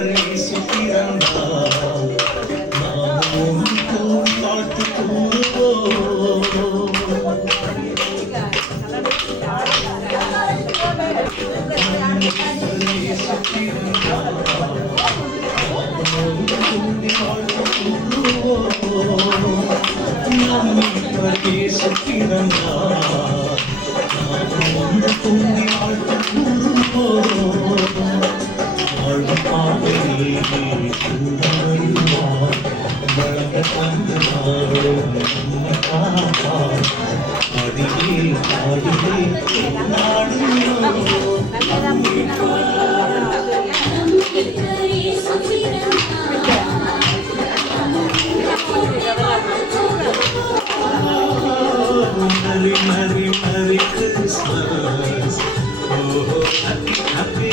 கரை பிறந்தார் நாமும் வாழ்த்து கூறுவோம் Merry, Merry, Merry Christmas. Oh, happy, happy,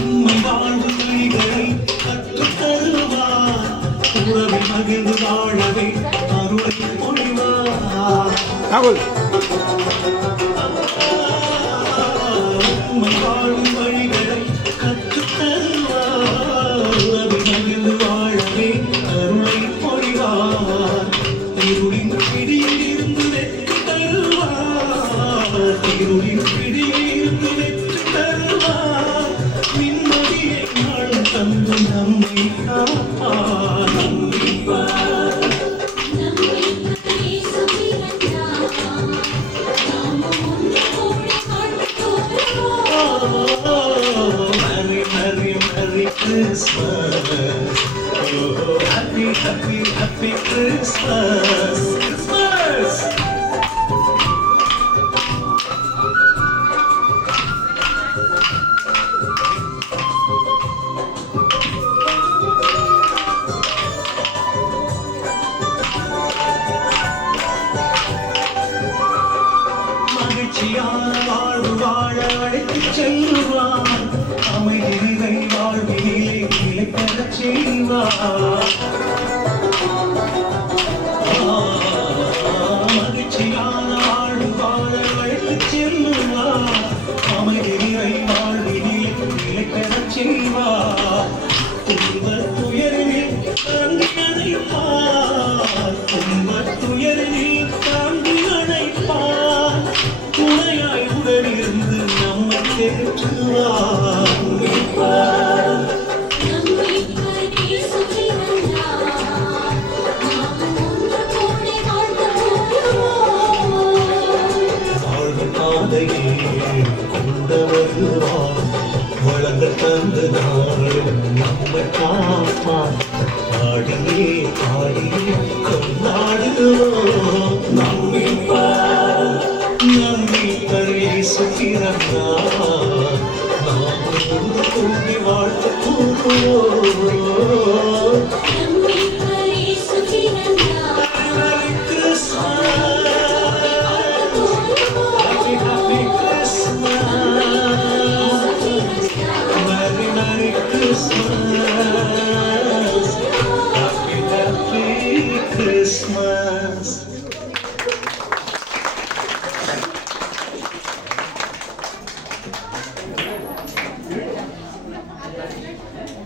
உம்மை வாழ்வு வழிகளை கற்றுத் தருவார். உறவில் மகிழ்ந்து வாழவே அருளை பொழிவார். ராகுல் வாழும் வழிகளை கற்றுத் தருவார். உறவில் மகிழ்ந்து வாழவே அருளை பொழிவார். Christmas. Oh, happy, happy, happy Christmas. மகிழ்ச்சியான வாழ்வு வாழ அழைத்துச் செல்வார் அமைதியை வாழ்விலே நிலை பெறச் செய்வார் துன்பத் துயரில் தாங்கி அணைப்பார் துன்பத் துயரில் தாங்கி அணைப்பார் துணையாய் உடனிருந்து நம்மை தேற்றுவார் கொண்டு வருவார் வழங்க தந்து நாளும் நம்மை காப்பார் ஆடியே ஆடியே கொண்டாடுவோம் நம்பிப்பார் நம்பிக்கர் இயேசு பிறந்தார் நாம் கூடி வாழ்த்து கூறுவோம் Christmas.